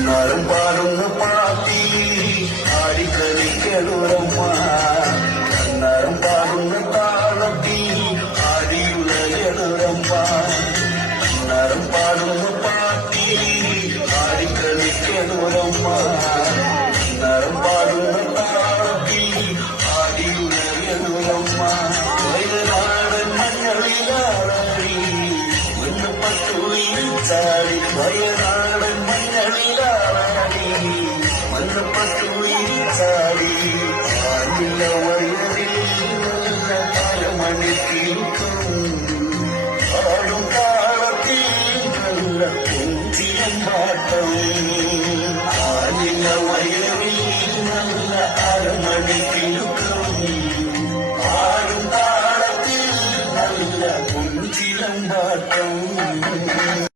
நாளும் பாடும் பாத்தி ஆடி கழிக்க தூரம்மா. கண்ணாரும் பாடும் தாளத்தி ஆடி உலக தூரம்மா. கண்ணாரும் பாடும் பாத்தி ஆடி கழிக்க தூரம்மா. கண்ணாரும் பாடும் தாளத்தி ஆடி உலக தூரம்மா. வயநாடன் மண்ணில் ஆடி விண்ணப்பட்டு வயநாடு துயித்தாடி நல்ல வயதில் அரமணிக்கும் ஆடும் காலத்தில் நல்ல குஞ்சியம் பாட்டம் ஆனின வயதில் நல்ல அரமணிக்கும் ஆடும் காலத்தில் நல்ல குஞ்சியம் பாட்டம்